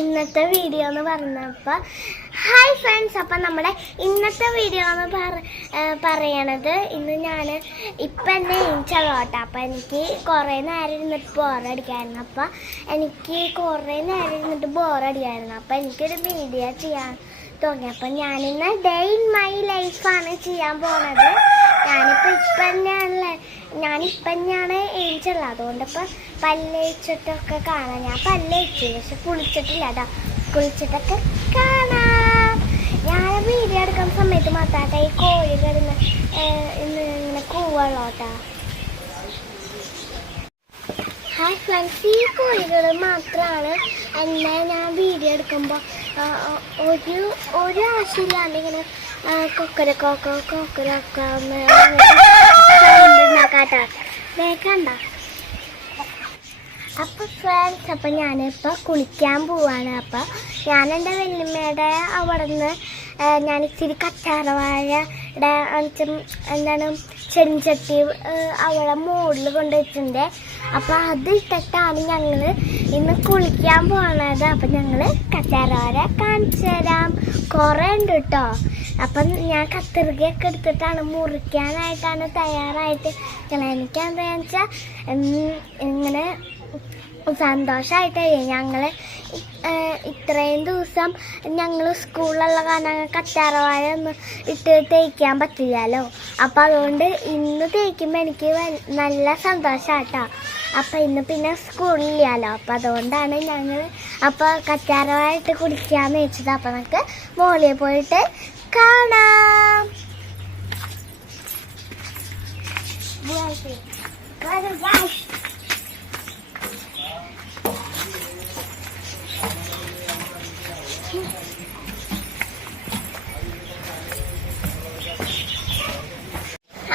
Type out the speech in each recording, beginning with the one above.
ഇന്നത്തെ വീഡിയോ എന്ന് പറഞ്ഞപ്പോൾ ഹായ് ഫ്രണ്ട്സ്. അപ്പം നമ്മുടെ ഇന്നത്തെ വീഡിയോ എന്ന് പറയണത് ഇന്ന് ഞാൻ ഇപ്പം എന്നെ എണീച്ചോട്ടെ. അപ്പം എനിക്ക് കുറേ നേരം ഇരുന്നിട്ട് ബോറടിക്കായിരുന്നു. അപ്പം എനിക്ക് കുറേ നേരം ഇരുന്നിട്ട് ബോറടിക്കായിരുന്നു. അപ്പം എനിക്കൊരു വീഡിയോ ചെയ്യാൻ തോന്നി. അപ്പം ഞാനിന്ന് ഡേ ഇൻ മൈ ലൈഫാണ് ചെയ്യാൻ പോണത്. ഞാനിപ്പം തന്നെയാണ് എണീച്ചുള്ളത്. അതുകൊണ്ട് ഇപ്പം പല്ലേച്ചിട്ടൊക്കെ കാണാം. ഞാൻ പല്ലേച്ചു പക്ഷെ കുളിച്ചിട്ടില്ല കേട്ടോ. കുളിച്ചിട്ടൊക്കെ കാണാം. ഞാൻ വീഡിയോ എടുക്കുന്ന സമയത്ത് മാത്രാട്ടെ ഈ കോഴികൾ ഇങ്ങനെ കൂവുള്ളൂ കേട്ടോ. ഹായ് ഫ്രണ്ട്സ്, ഈ കോഴികൾ മാത്രമാണ് എന്നെ ഞാൻ വീഡിയോ എടുക്കുമ്പോൾ ഒരു ആവശ്യമില്ലാണ്ട് ഇങ്ങനെ കൊക്കരക്കൊക്കെ ഉണ്ടാക്കാട്ടോ. വേക്കണ്ട. അപ്പം ഫ്രണ്ട്സ്, അപ്പം ഞാനിപ്പോൾ കുളിക്കാൻ പോവാണ്. അപ്പം ഞാൻ എൻ്റെ വല്യമ്മയുടെ അവിടെ നിന്ന് ഞാൻ ഇച്ചിരി കറ്റാർവാഴയുടെ എന്താണ് ചെടിച്ചട്ടി അവിടെ മുകളിൽ കൊണ്ടുവച്ചിട്ടുണ്ട്. അപ്പം അത് ഇട്ടിട്ടാണ് ഞങ്ങൾ ഇന്ന് കുളിക്കാൻ പോകുന്നത്. അപ്പം ഞങ്ങൾ കറ്റാർവാഴ കാണിച്ചു തരാം. കുറേ ഉണ്ട് കേട്ടോ. അപ്പം ഞാൻ കത്തിരികയൊക്കെ എടുത്തിട്ടാണ് മുറിക്കാനായിട്ടാണ് തയ്യാറായിട്ട്. എനിക്കെന്താണെന്ന് വെച്ചാൽ ഇങ്ങനെ സന്തോഷമായിട്ട് ഞങ്ങൾ ഇത്രയും ദിവസം ഞങ്ങൾ സ്കൂളിലുള്ള കാരണം കറ്റാർവാഴ ഒന്നും ഇട്ട് തേക്കാൻ പറ്റില്ലല്ലോ. അപ്പം അതുകൊണ്ട് ഇന്ന് തേക്കുമ്പോൾ എനിക്ക് നല്ല സന്തോഷമാട്ടോ. അപ്പം ഇന്ന് പിന്നെ സ്കൂളില്ലല്ലോ. അപ്പം അതുകൊണ്ടാണ് ഞങ്ങൾ അപ്പോൾ കറ്റാർവാഴ ഇട്ട് കുടിക്കാമെന്ന് വെച്ചത്. അപ്പം നമുക്ക് മോളിൽ പോയിട്ട് കാണാം.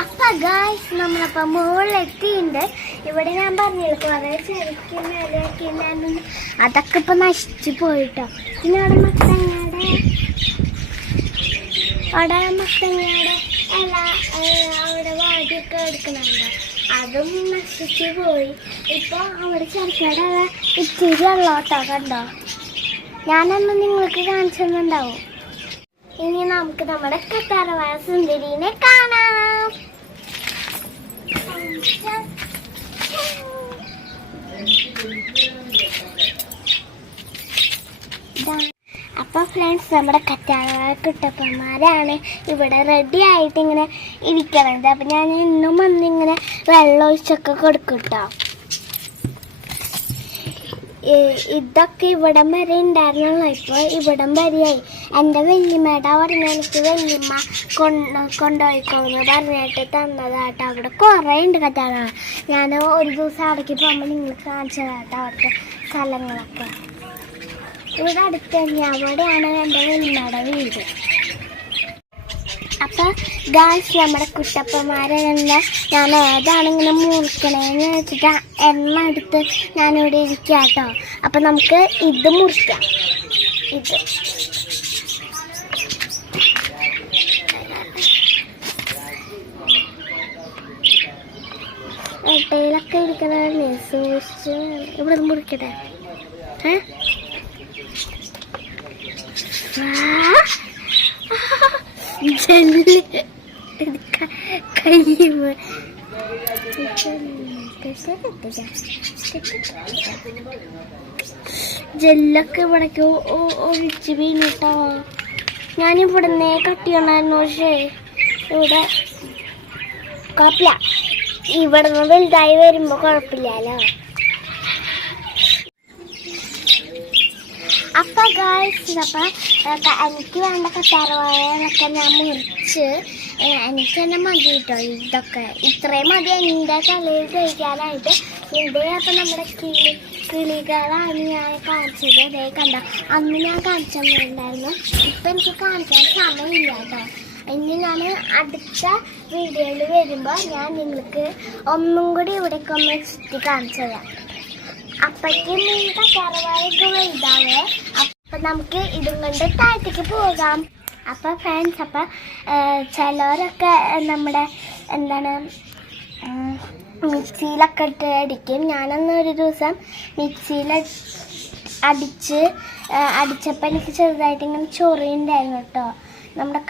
അപ്പൊ ഗായ്സ്, നമ്മളപ്പോ മുകളിലെത്തിയിട്ടുണ്ട്. ഇവിടെ ഞാൻ പറഞ്ഞില്ല കുറെ ശരിക്കും മേലെയാക്കിണ്ടായിരുന്നു. അതൊക്കെ ഇപ്പൊ നശിച്ചു പോയിട്ടോ. പിന്നെ അവിടെ മത്തങ്ങയുടെ ഇല അവിടെ വാടിയൊക്കെ എടുക്കണുണ്ടോ, അതും നശിച്ചു പോയി. ഇപ്പൊ അവിടെ ചെറുക്കയുടെ ഇച്ചിരി ഉള്ളോട്ടോ. കണ്ടോ, ഞാനൊന്ന് നിങ്ങൾക്ക് കാണിച്ചു തന്നുണ്ടാവും. ഇനി നമുക്ക് നമ്മുടെ കറ്റാർവാഴ സുന്ദരീനെ കാണാം. അപ്പൊ ഫ്രണ്ട്സ്, നമ്മുടെ കറ്റാർവാഴ കുട്ടപ്പന്മാരാണ് ഇവിടെ റെഡി ആയിട്ട് ഇങ്ങനെ ഇരിക്കണത്. അപ്പൊ ഞാൻ ഇന്നും വന്നിങ്ങനെ വെള്ളം ഒഴിച്ചൊക്കെ കൊടുക്കും കേട്ടോ. ഇതൊക്കെ ഇവിടം വരെ ഉണ്ടായിരുന്നുള്ളൂ. ഇപ്പോൾ ഇവിടം വരെയായി. എൻ്റെ വല്യമ്മയുടെ പറഞ്ഞ എനിക്ക് വല്യമ്മ കൊണ്ടുപോയിക്കോന്ന് പറഞ്ഞിട്ട് തന്നതാട്ടോ. അവിടെ കുറേ ഉണ്ട് കറ്റാർവാഴ. ഞാൻ ഒരു ദിവസം അവിടേക്ക് പോകുമ്പോൾ നിങ്ങൾക്ക് കാണിച്ചതാട്ടോ അവിടുത്തെ സ്ഥലങ്ങളൊക്കെ. ഇവിടെ അടുത്ത് തന്നെ അവിടെയാണ് എൻ്റെ വല്യമ്മയുടെ വീട്. അപ്പം ഗായ്സ്, നമ്മുടെ കുട്ടപ്പന്മാരെല്ലാം ഞാൻ ഏതാണ് ഇങ്ങനെ മുറിക്കണേന്ന് വെച്ചിട്ട് എണ്ണ എടുത്ത് ഞാനിവിടെ ഇരിക്കാം കേട്ടോ. അപ്പം നമുക്ക് ഇത് മുറിക്കാം. ഇത് എട്ടയിലൊക്കെ ഇരിക്കണേ സൂക്ഷിച്ച് ഇവിടെ മുറിക്കട്ടെ. ജെല്ലൊക്കെ ഇവിടേക്ക് ഒഴിച്ച് വീണിട്ടോ. ഞാനിവിടുന്നേ കട്ടിയുണ്ടായിരുന്നു. പക്ഷേ ഇവിടെ കുഴപ്പമില്ല. ഇവിടെ നിന്ന് വലുതായി വരുമ്പോൾ കുഴപ്പമില്ലല്ലോ. അപ്പം ഗായ്സ്, അപ്പം എനിക്ക് വേണ്ട കറ്റാർവാഴകളൊക്കെ ഞാൻ മുറിച്ച് എനിക്ക് തന്നെ മതി കേട്ടോ. ഇതൊക്കെ ഇത്രയും മതി എൻ്റെ തലയിൽ കഴിക്കാനായിട്ട്. ഇത് അപ്പം നമ്മുടെ കിളികളാണ് ഞാൻ കാണിച്ചത്. അതേ കണ്ട, അന്ന് ഞാൻ കാണിച്ചിട്ടുണ്ടായിരുന്നു. ഇപ്പം എനിക്ക് കാണിക്കാൻ സമയമില്ല കേട്ടോ. ഇനി ഞാൻ അടുത്ത വീഡിയോയിൽ വരുമ്പോൾ ഞാൻ നിങ്ങൾക്ക് ഒന്നും കൂടി ഇവിടേക്ക് ഒന്ന് ചുറ്റി കാണിച്ചു തരാം. അപ്പഴേക്കും ഈ കറ്റാർവാഴയൊക്കെ വലുതാവേ. അപ്പം നമുക്ക് ഇതും കൊണ്ട് താഴത്തേക്ക് പോകാം. അപ്പം ഫ്രണ്ട്സ്, അപ്പം ചിലവരൊക്കെ നമ്മുടെ എന്താണ് മിക്സിയിലൊക്കെ ഇട്ട് അടിക്കും. ഞാനന്ന് ഒരു ദിവസം മിക്സിയിൽ അടിച്ചപ്പോൾ എനിക്ക് ചെറുതായിട്ട് ഇങ്ങനെ ചൊറിയുണ്ടായിരുന്നു കേട്ടോ. നമ്മുടെ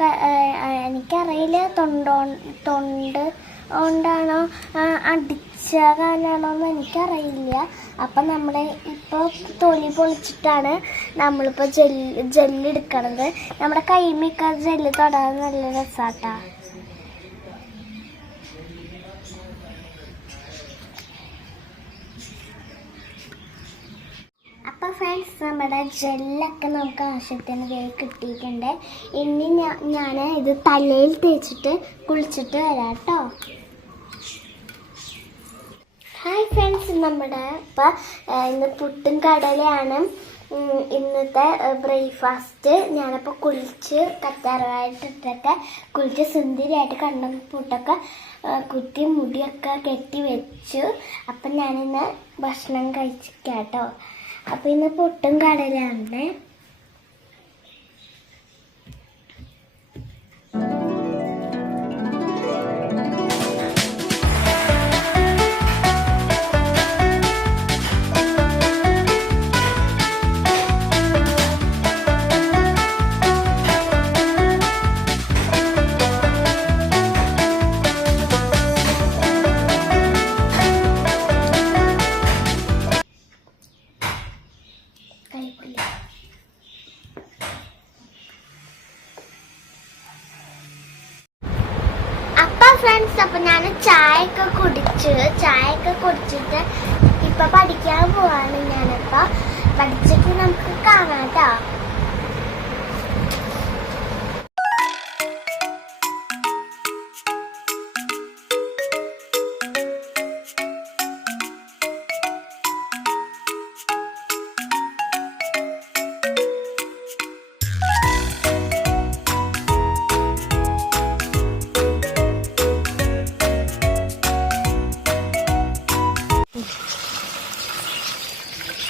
എനിക്കറിയില്ല തൊണ്ട് കൊണ്ടാണോ അടിച്ച കാലാണോ എന്ന് എനിക്കറിയില്ല. അപ്പം നമ്മൾ ഇപ്പോൾ തൊലി പൊളിച്ചിട്ടാണ് നമ്മളിപ്പോൾ ജെല്ലെടുക്കണത്. നമ്മുടെ കൈമിക്ക ജെല്ല് തൊടാൻ നല്ല രസാട്ടാ. അപ്പോൾ ഫ്രണ്ട്സ്, നമ്മുടെ ജെല്ലൊക്കെ നമുക്ക് ആവശ്യത്തിന് കിട്ടിയിട്ടുണ്ട്. ഇനി ഞാൻ ഇത് തലയിൽ തേച്ചിട്ട് കുളിച്ചിട്ട് വരാം കേട്ടോ. ഹായ് ഫ്രണ്ട്സ്, നമ്മുടെ ഇപ്പം ഇന്ന് പുട്ടും കടലയാണ് ഇന്നത്തെ ബ്രേക്ക്ഫാസ്റ്റ്. ഞാനപ്പോൾ കുളിച്ച് കറ്റാറായിട്ടിട്ടൊക്കെ കുളിച്ച് സുന്ദരിയായിട്ട് കണ്ണും പുട്ടൊക്കെ കുത്തി മുടിയൊക്കെ കെട്ടി വെച്ചു. അപ്പം ഞാനിന്ന് ഭക്ഷണം കഴിച്ചിരിക്കാം കേട്ടോ. അപ്പം ഇന്ന് പുട്ടും കടലയാണ്. ഫ്രണ്ട്സ്, അപ്പം ഞാൻ ചായയൊക്കെ കുടിച്ചിട്ട് ഇപ്പം പഠിക്കാൻ പോവാണ്. ഞാനിപ്പോൾ പഠിച്ചിട്ട് നമുക്ക് കാണാം കേട്ടോ.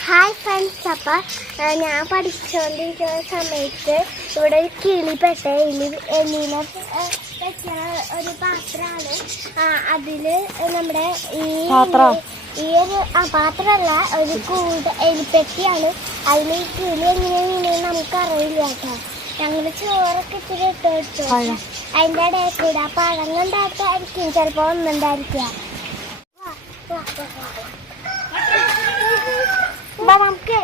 ഹായ് ഫ്രണ്ട്സ്, അപ്പം ഞാൻ പഠിച്ചുകൊണ്ടിരിക്കുന്ന സമയത്ത് ഇവിടെ ഒരു കിളി എലീനെ വെക്കുന്ന ഒരു പാത്രമാണ്. അതിൽ നമ്മുടെ ഈ ഒരു പാത്രമല്ല, ഒരു എലിപ്പെട്ടിയാണ്. അതിൽ ഈ കിളി എങ്ങനെയാണ് നമുക്കറിയില്ല കേട്ടോ. ഞങ്ങൾ ചോറൊക്കെ ഇച്ചിരി ഇട്ട് വെച്ചു. അതിൻ്റെ ഇടയിൽ കൂടെ ആ പഴം കൊണ്ടായിട്ടായിരിക്കും ചിലപ്പോൾ ഒന്നുണ്ടായിരിക്കുക. നമുക്ക്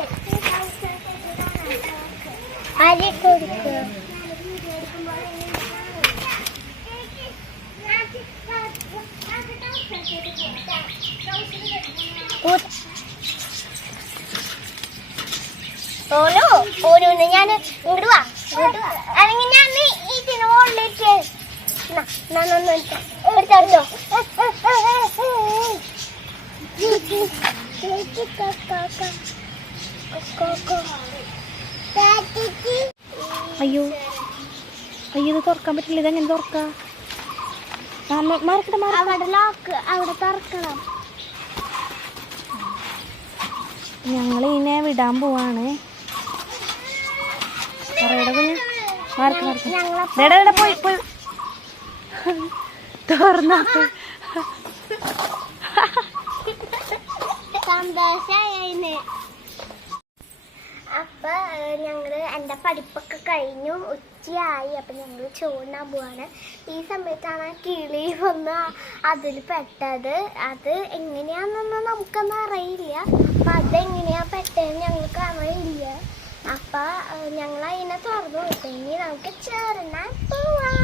അരി കൊടുക്കുക. ഓരോന്ന് ഞാൻ ഇങ്ങോട്ട് വാ, അല്ലെങ്കിൽ ഞാൻ ഇതിന് മുകളിലേക്ക് എടുത്തോ. അയ്യോ ഇത് തുറക്കാൻ പറ്റില്ല. ഇതെങ്ങനെ തുറക്കാം? അവിടെ തുറക്കണം. ഞങ്ങൾ ഇതിനെ വിടാൻ പോവാണ്. പോയി തുറന്ന സന്തോഷായി. അപ്പൊ ഞങ്ങള് എൻ്റെ പഠിപ്പൊക്കെ കഴിഞ്ഞു, ഉച്ചയായി. അപ്പൊ ഞങ്ങൾ ചോറിനാൻ പോവാണ്. ഈ സമയത്താണ് കിളി വന്ന് അതിൽ പെട്ടത്. അത് എങ്ങനെയാണെന്നൊന്നും നമുക്കൊന്നും അറിയില്ല. അപ്പൊ അതെങ്ങനെയാ പെട്ടതെന്ന് ഞങ്ങൾക്ക് അറിയില്ല. അപ്പൊ ഞങ്ങൾ അതിനെ തുറന്നു കൊടുത്തു. ഇനി നമുക്ക് ചോറിനാൻ പോവാം.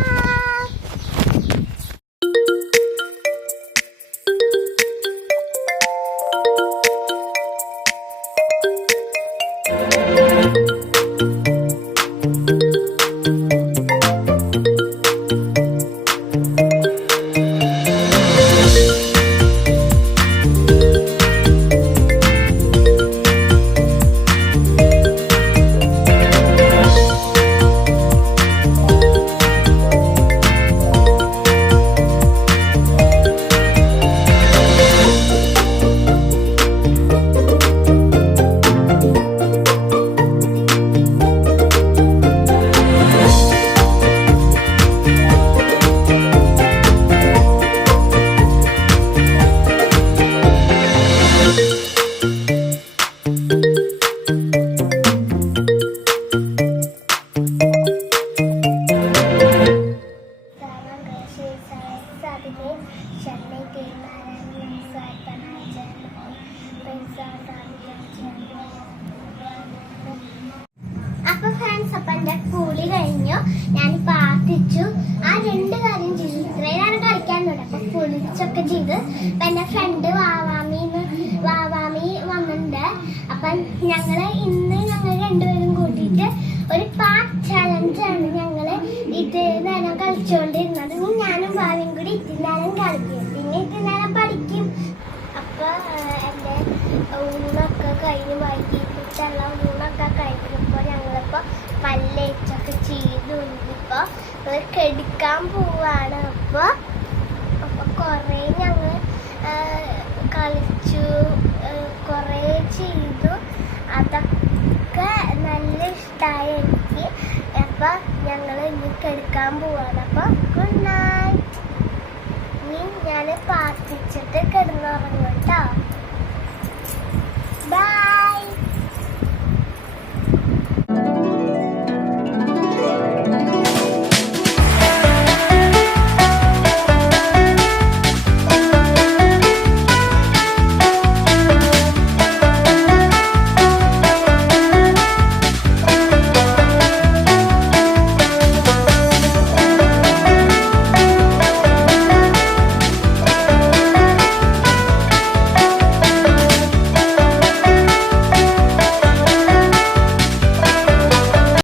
അപ്പൊ എന്റെ കൂലി കഴിഞ്ഞു. ഞാൻ പ്രാർത്ഥിച്ചു. ആ 2 കാര്യം ചെയ്തു. ഇത്രയും നേരം കളിക്കാനുണ്ട്. അപ്പൊ കുളിച്ചൊക്കെ ചെയ്ത് അപ്പൊ എന്റെ ഫ്രണ്ട് വാവാമി വന്നിട്ടുണ്ട്. അപ്പൊ ഇന്ന് ഞങ്ങൾ രണ്ടുപേരും കൂട്ടിയിട്ട് ഒരു പാട്ട് ചലഞ്ചാണ് ഞങ്ങള് ഇത് നേരം കളിച്ചുകൊണ്ടിരുന്നത്. ഞാനും ഭാവിയും കൂടി ഇത്തിരി നേരം കളിക്കും, പിന്നെ ഇത്തിരി നേരം പഠിക്കും. അപ്പൊ എന്റെ ഊണൊക്കെ കഴിഞ്ഞ് വൈകിട്ടുള്ള ഊണൊക്കെ കഴിഞ്ഞപ്പോ ഞങ്ങളിപ്പോ പല്ലേച്ചൊക്കെ ചെയ്തു. ഇപ്പൊ കെടുക്കാൻ പോവാണ്. അപ്പൊ കൊറേ ഞങ്ങൾ കളിച്ചു, കൊറേ ചെയ്തു. അതൊക്കെ നല്ല ഇഷ്ടമായി എനിക്ക്. അപ്പൊ ഞങ്ങൾ ഇനി കെടുക്കാൻ പോവാണ്. അപ്പൊ ഗുഡ് നൈറ്റ്. ഇനി ഞാൻ പ്രാർത്ഥിച്ചിട്ട് കിടന്നുറങ്ങും.